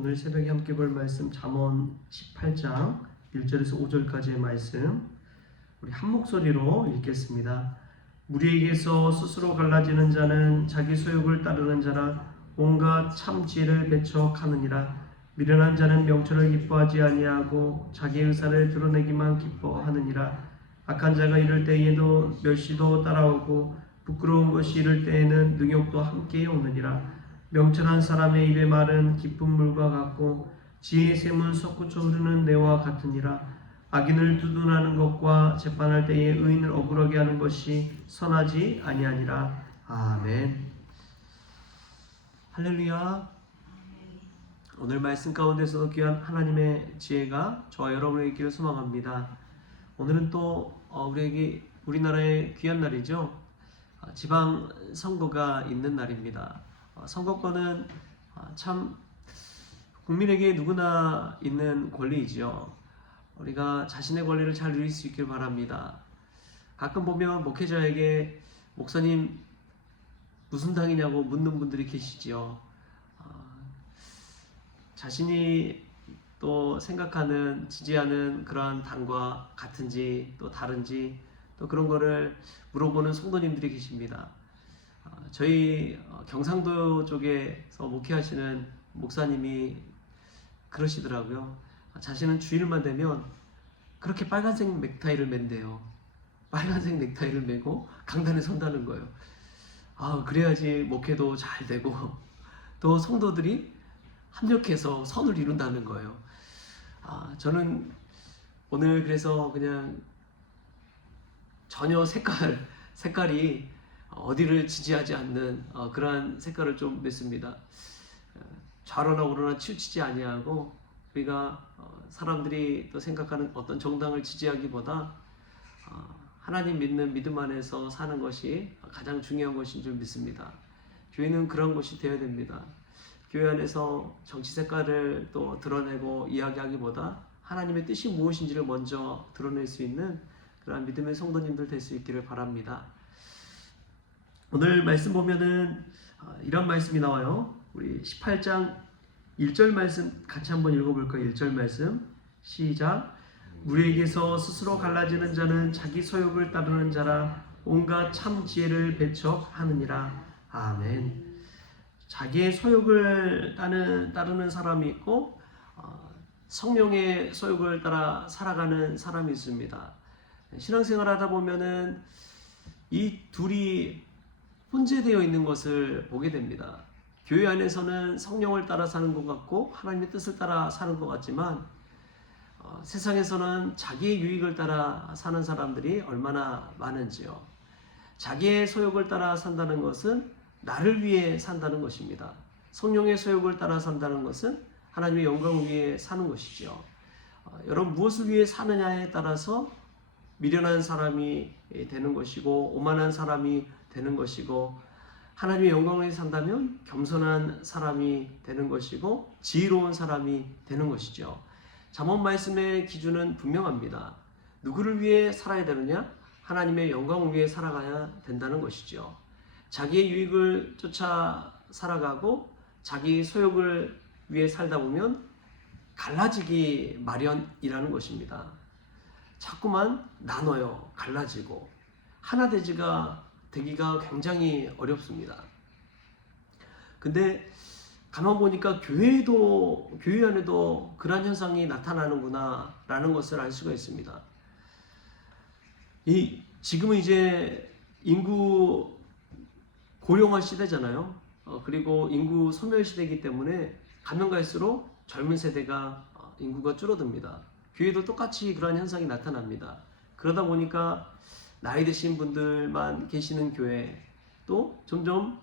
오늘 새벽에 함께 볼 말씀 잠언 18장 1절에서 5절까지의 말씀 우리 한 목소리로 읽겠습니다. 무리에게서 스스로 갈라지는 자는 자기 소욕을 따르는 자라 온갖 참 지혜를 배척하느니라. 미련한 자는 명철을 기뻐하지 아니하고 자기 의사를 드러내기만 기뻐하느니라. 악한 자가 이를 때에도 멸시도 따라오고 부끄러운 것이 이를 때에는 능욕도 함께 오느니라. 명철한 사람의 입의 말은 기쁜 물과 같고 지혜의 샘은 솟구쳐 흐르는 내와 같으니라. 악인을 두둔하는 것과 재판할 때에 의인을 억울하게 하는 것이 선하지 아니하니라. 아멘. 할렐루야. 오늘 말씀 가운데서도 귀한 하나님의 지혜가 저와 여러분에게 있기를 소망합니다. 오늘은 또 우리나라의 귀한 날이죠. 지방 선거가 있는 날입니다. 선거권은 참 국민에게 누구나 있는 권리이죠. 우리가 자신의 권리를 잘 누릴 수 있길 바랍니다. 가끔 보면 목회자에게 목사님 무슨 당이냐고 묻는 분들이 계시지요. 자신이 또 생각하는 지지하는 그러한 당과 같은지 또 다른지 또 그런 거를 물어보는 성도님들이 계십니다. 저희 경상도 쪽에서 목회하시는 목사님이 그러시더라고요. 자신은 주일만 되면 그렇게 빨간색 넥타이를 맨대요. 빨간색 넥타이를 메고 강단에 선다는 거예요. 그래야지 목회도 잘 되고 또 성도들이 합력해서 선을 이룬다는 거예요. 저는 오늘 그래서 그냥 전혀 색깔이 어디를 지지하지 않는 그러한 색깔을 좀 맺습니다. 좌로나 우로나 치우치지 아니하고 우리가 사람들이 또 생각하는 어떤 정당을 지지하기보다 하나님 믿는 믿음 안에서 사는 것이 가장 중요한 것인 줄 믿습니다. 교회는 그런 곳이 되어야 됩니다. 교회 안에서 정치 색깔을 또 드러내고 이야기하기보다 하나님의 뜻이 무엇인지를 먼저 드러낼 수 있는 그런 믿음의 성도님들 될 수 있기를 바랍니다. 오늘 말씀 보면은 이런 말씀이 나와요. 우리 18장 1절 말씀 같이 한번 읽어볼까요? 1절 말씀 시작. 무리에게서 스스로 갈라지는 자는 자기 소욕을 따르는 자라 온갖 참 지혜를 배척하느니라. 아멘. 자기의 소욕을 따르는 사람이 있고 성령의 소욕을 따라 살아가는 사람이 있습니다. 신앙생활 하다 보면은 이 둘이 혼재되어 있는 것을 보게 됩니다. 교회 안에서는 성령을 따라 사는 것 같고 하나님의 뜻을 따라 사는 것 같지만 세상에서는 자기의 유익을 따라 사는 사람들이 얼마나 많은지요. 자기의 소욕을 따라 산다는 것은 나를 위해 산다는 것입니다. 성령의 소욕을 따라 산다는 것은 하나님의 영광을 위해 사는 것이죠. 여러분 무엇을 위해 사느냐에 따라서 미련한 사람이 되는 것이고 오만한 사람이 되는 것이고 하나님의 영광을 위해 산다면 겸손한 사람이 되는 것이고 지혜로운 사람이 되는 것이죠. 잠언 말씀의 기준은 분명합니다. 누구를 위해 살아야 되느냐? 하나님의 영광을 위해 살아가야 된다는 것이죠. 자기의 유익을 쫓아 살아가고 자기 소욕을 위해 살다 보면 갈라지기 마련이라는 것입니다. 자꾸만 나눠요. 갈라지고 하나 되기가 굉장히 어렵습니다. 근데 가만 보니까 교회 안에도 그러한 현상이 나타나는구나 라는 것을 알 수가 있습니다. 지금은 이제 인구 고령화 시대잖아요. 그리고 인구 소멸 시대이기 때문에 가면 갈수록 젊은 세대가 인구가 줄어듭니다. 교회도 똑같이 그러한 현상이 나타납니다. 그러다 보니까 나이 드신 분들만 계시는 교회, 또 점점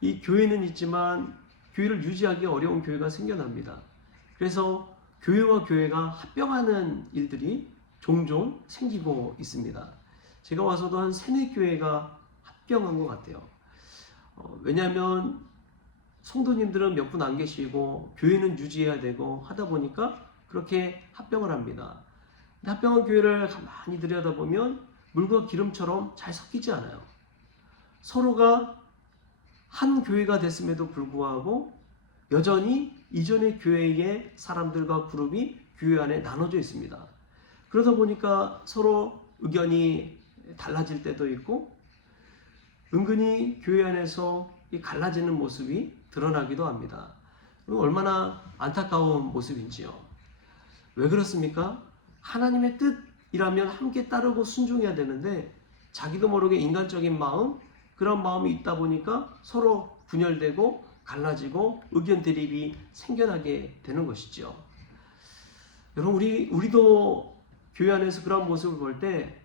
이 교회는 있지만 교회를 유지하기 어려운 교회가 생겨납니다. 그래서 교회와 교회가 합병하는 일들이 종종 생기고 있습니다. 제가 와서도 한 3-4교회가 합병한 것 같아요. 왜냐하면 성도님들은 몇 분 안 계시고 교회는 유지해야 되고 하다 보니까 그렇게 합병을 합니다. 근데 합병한 교회를 가만히 들여다보면 물과 기름처럼 잘 섞이지 않아요. 서로가 한 교회가 됐음에도 불구하고 여전히 이전의 교회의 사람들과 그룹이 교회 안에 나눠져 있습니다. 그러다 보니까 서로 의견이 달라질 때도 있고 은근히 교회 안에서 이 갈라지는 모습이 드러나기도 합니다. 얼마나 안타까운 모습인지요. 왜 그렇습니까? 하나님의 뜻이라면 함께 따르고 순종해야 되는데 자기도 모르게 인간적인 마음, 그런 마음이 있다 보니까 서로 분열되고 갈라지고 의견 대립이 생겨나게 되는 것이죠. 여러분, 우리도 교회 안에서 그런 모습을 볼 때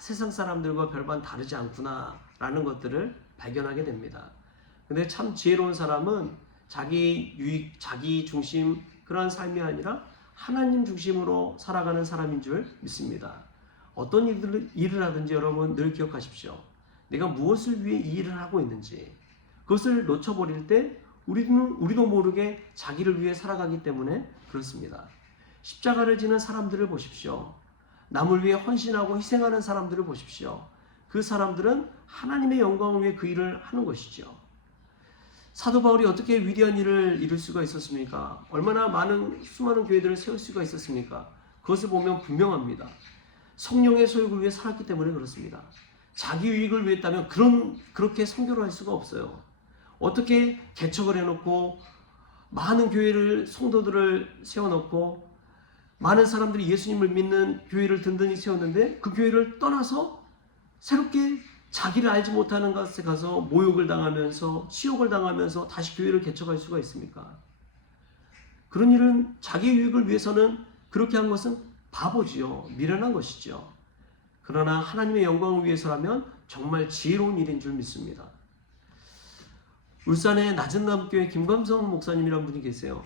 세상 사람들과 별반 다르지 않구나 라는 것들을 발견하게 됩니다. 근데 참 지혜로운 사람은 자기 유익, 자기 중심 그런 삶이 아니라 하나님 중심으로 살아가는 사람인 줄 믿습니다. 어떤 일을 하든지 여러분 늘 기억하십시오. 내가 무엇을 위해 이 일을 하고 있는지 그것을 놓쳐버릴 때 우리도 모르게 자기를 위해 살아가기 때문에 그렇습니다. 십자가를 지는 사람들을 보십시오. 남을 위해 헌신하고 희생하는 사람들을 보십시오. 그 사람들은 하나님의 영광을 위해 그 일을 하는 것이죠. 사도 바울이 어떻게 위대한 일을 이룰 수가 있었습니까? 얼마나 수많은 교회들을 세울 수가 있었습니까? 그것을 보면 분명합니다. 성령의 소욕을 위해 살았기 때문에 그렇습니다. 자기 유익을 위했다면 그렇게 선교를 할 수가 없어요. 어떻게 개척을 해놓고 많은 성도들을 세워놓고 많은 사람들이 예수님을 믿는 교회를 든든히 세웠는데 그 교회를 떠나서 새롭게 자기를 알지 못하는 곳에 가서 모욕을 당하면서 치욕을 당하면서 다시 교회를 개척할 수가 있습니까? 그런 일은 자기 유익을 위해서는 그렇게 한 것은 바보지요. 미련한 것이죠. 그러나 하나님의 영광을 위해서라면 정말 지혜로운 일인 줄 믿습니다. 울산의 낮은남교회 김감성 목사님이라는 분이 계세요.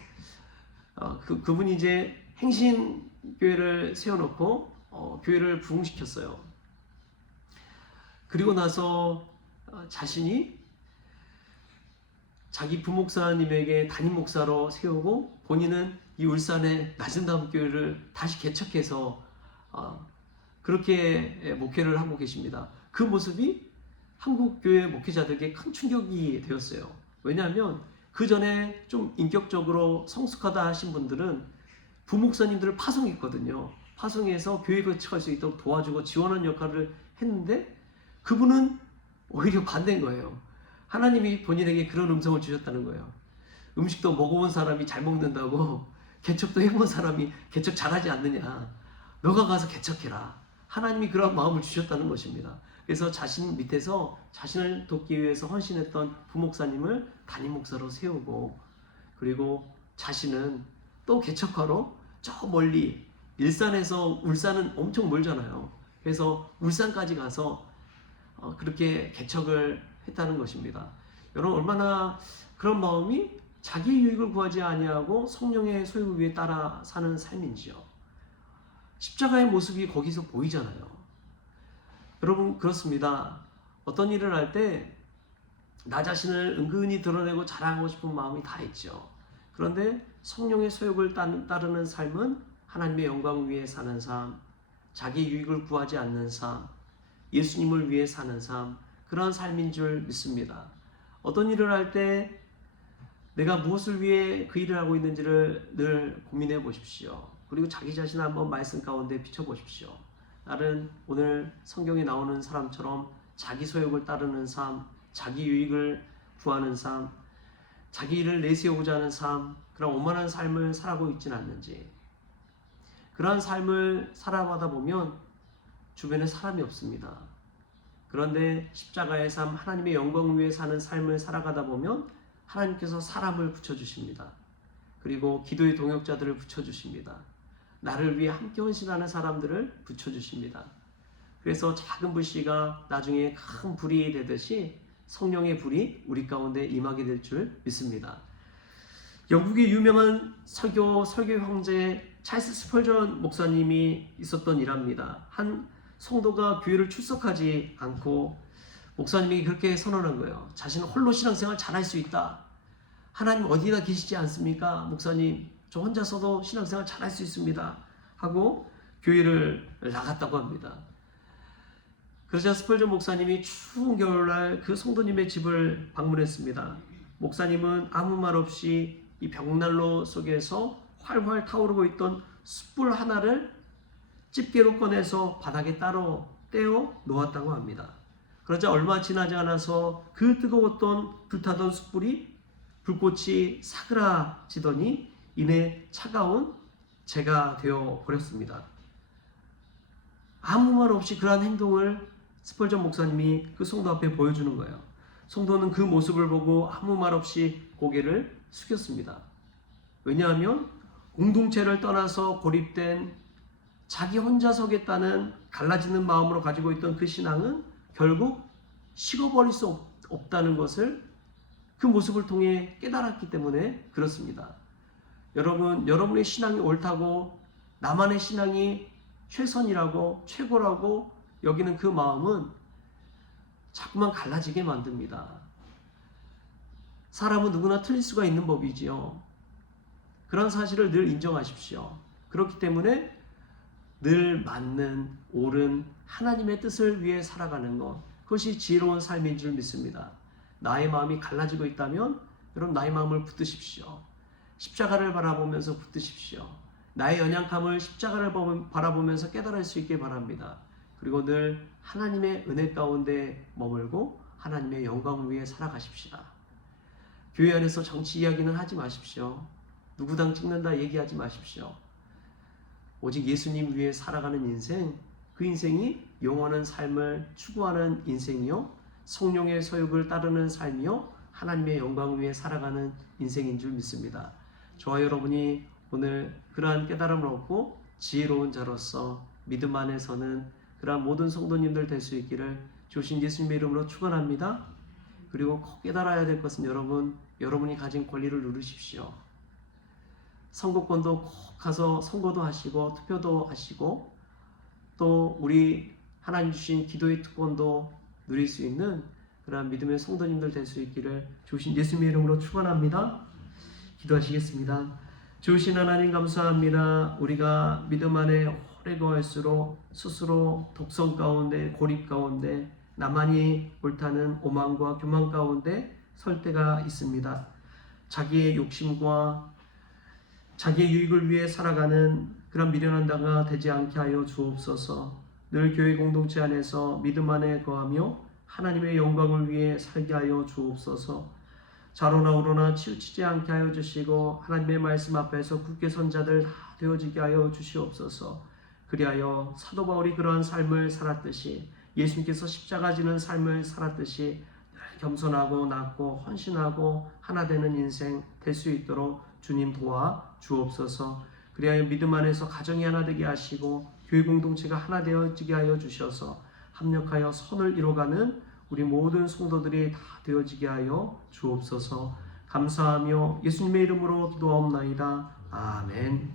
그분이 이제 행신교회를 세워놓고 교회를 부흥시켰어요. 그리고 나서 자신이 자기 부목사님에게 담임 목사로 세우고 본인은 이 울산의 낮은남교회를 다시 개척해서 그렇게 목회를 하고 계십니다. 그 모습이 한국교회 목회자들에게 큰 충격이 되었어요. 왜냐하면 그 전에 좀 인격적으로 성숙하다 하신 분들은 부목사님들을 파송했거든요. 파송해서 교회 개척할 수 있도록 도와주고 지원하는 역할을 했는데 그분은 오히려 반대인 거예요. 하나님이 본인에게 그런 음성을 주셨다는 거예요. 음식도 먹어본 사람이 잘 먹는다고 개척도 해본 사람이 개척 잘하지 않느냐. 너가 가서 개척해라. 하나님이 그런 마음을 주셨다는 것입니다. 그래서 자신 밑에서 자신을 돕기 위해서 헌신했던 부목사님을 담임 목사로 세우고 그리고 자신은 또 개척하러 저 멀리 일산에서 울산은 엄청 멀잖아요. 그래서 울산까지 가서 그렇게 개척을 했다는 것입니다. 여러분 얼마나 그런 마음이 자기 유익을 구하지 아니하고 성령의 소욕을 위해 따라 사는 삶인지요. 십자가의 모습이 거기서 보이잖아요. 여러분 그렇습니다. 어떤 일을 할 때 나 자신을 은근히 드러내고 자랑하고 싶은 마음이 다 있죠. 그런데 성령의 소욕을 따르는 삶은 하나님의 영광을 위해 사는 삶, 자기 유익을 구하지 않는 삶, 예수님을 위해 사는 삶, 그러한 삶인 줄 믿습니다. 어떤 일을 할 때 내가 무엇을 위해 그 일을 하고 있는지를 늘 고민해 보십시오. 그리고 자기 자신을 한번 말씀 가운데 비춰보십시오. 나는 오늘 성경에 나오는 사람처럼 자기 소욕을 따르는 삶, 자기 유익을 구하는 삶, 자기 일을 내세우고자 하는 삶, 그런 오만한 삶을 살아가고 있지는 않는지. 그러한 삶을 살아가다 보면 주변에 사람이 없습니다. 그런데 십자가의 삶, 하나님의 영광을 위해 사는 삶을 살아가다 보면 하나님께서 사람을 붙여주십니다. 그리고 기도의 동역자들을 붙여주십니다. 나를 위해 함께 헌신하는 사람들을 붙여주십니다. 그래서 작은 불씨가 나중에 큰 불이 되듯이 성령의 불이 우리 가운데 임하게 될 줄 믿습니다. 영국의 유명한 설교 형제 찰스 스펄전 목사님이 있었던 일합니다. 한 성도가 교회를 출석하지 않고 목사님이 그렇게 선언한 거예요. 자신은 홀로 신앙생활 잘할 수 있다. 하나님 어디나 계시지 않습니까? 목사님 저 혼자서도 신앙생활 잘할 수 있습니다. 하고 교회를 나갔다고 합니다. 그러자 스펄전 목사님이 추운 겨울날 그 성도님의 집을 방문했습니다. 목사님은 아무 말 없이 이 벽난로 속에서 활활 타오르고 있던 숯불 하나를 집게로 꺼내서 바닥에 따로 떼어 놓았다고 합니다. 그러자 얼마 지나지 않아서 그 뜨거웠던 불타던 숯불이 불꽃이 사그라지더니 이내 차가운 재가 되어 버렸습니다. 아무 말 없이 그러한 행동을 스펄전 목사님이 그 성도 앞에 보여주는 거예요. 성도는 그 모습을 보고 아무 말 없이 고개를 숙였습니다. 왜냐하면 공동체를 떠나서 고립된 자기 혼자 서겠다는 갈라지는 마음으로 가지고 있던 그 신앙은 결국 식어버릴 수 없다는 것을 그 모습을 통해 깨달았기 때문에 그렇습니다. 여러분, 여러분의 신앙이 옳다고 나만의 신앙이 최선이라고 최고라고 여기는 그 마음은 자꾸만 갈라지게 만듭니다. 사람은 누구나 틀릴 수가 있는 법이지요. 그런 사실을 늘 인정하십시오. 그렇기 때문에 늘 맞는 옳은 하나님의 뜻을 위해 살아가는 것, 그것이 지혜로운 삶인 줄 믿습니다. 나의 마음이 갈라지고 있다면 여러분 나의 마음을 붙드십시오. 십자가를 바라보면서 붙드십시오. 나의 연약함을 십자가를 바라보면서 깨달을 수 있게 바랍니다. 그리고 늘 하나님의 은혜 가운데 머물고 하나님의 영광을 위해 살아가십시다. 교회 안에서 정치 이야기는 하지 마십시오. 누구당 찍는다 얘기하지 마십시오. 오직 예수님 위해 살아가는 인생, 그 인생이 영원한 삶을 추구하는 인생이요, 성령의 소욕을 따르는 삶이요, 하나님의 영광을 위해 살아가는 인생인 줄 믿습니다. 저와 여러분이 오늘 그러한 깨달음을 얻고 지혜로운 자로서 믿음 안에서는 그러한 모든 성도님들 될 수 있기를 주신 예수님의 이름으로 축원합니다. 그리고 꼭 깨달아야 될 것은 여러분이 가진 권리를 누리십시오. 선거권도 꼭 가서 선거도 하시고 투표도 하시고 또 우리 하나님 주신 기도의 특권도 누릴 수 있는 그러한 믿음의 성도님들 될 수 있기를 주신 예수님의 이름으로 축원합니다. 기도하시겠습니다. 주신 하나님 감사합니다. 우리가 믿음 안에 오래 거할수록 스스로 독성 가운데 고립 가운데 나만이 옳다는 오만과 교만 가운데 설 때가 있습니다. 자기의 욕심과 자기의 유익을 위해 살아가는 그런 미련한 자가 되지 않게 하여 주옵소서. 늘 교회 공동체 안에서 믿음 안에 거하며 하나님의 영광을 위해 살게 하여 주옵소서. 좌로나 우로나 치우치지 않게 하여 주시고 하나님의 말씀 앞에서 굳게 선 자들 다 되어지게 하여 주시옵소서. 그리하여 사도 바울이 그러한 삶을 살았듯이 예수님께서 십자가 지는 삶을 살았듯이 겸손하고 낮고 헌신하고 하나 되는 인생 될 수 있도록 주님 도와 주옵소서. 그리하여 믿음 안에서 가정이 하나 되게 하시고 교회 공동체가 하나 되어지게 하여 주셔서 합력하여 선을 이뤄가는 우리 모든 성도들이 다 되어지게 하여 주옵소서. 감사하며 예수님의 이름으로 기도하옵나이다. 아멘.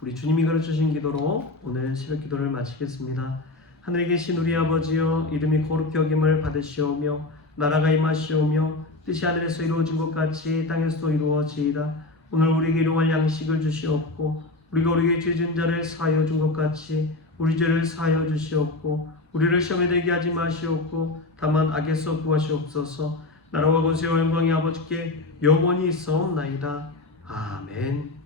우리 주님이 가르쳐주신 기도로 오늘 새벽 기도를 마치겠습니다. 하늘에 계신 우리 아버지여, 이름이 거룩히 여김을 받으시오며 나라가 임하시오며 뜻이 하늘에서 이루어진 것 같이 땅에서도 이루어지이다. 오늘 우리에게 일용할 양식을 주시옵고 우리가 우리에게 죄 지은 자를 사하여 준 것 같이 우리 죄를 사하여 주시옵고 우리를 시험에 들게 하지 마시옵고 다만 악에서 구하시옵소서. 나라와 권세와 영광이 아버지께 영원히 있사옵나이다. 아멘.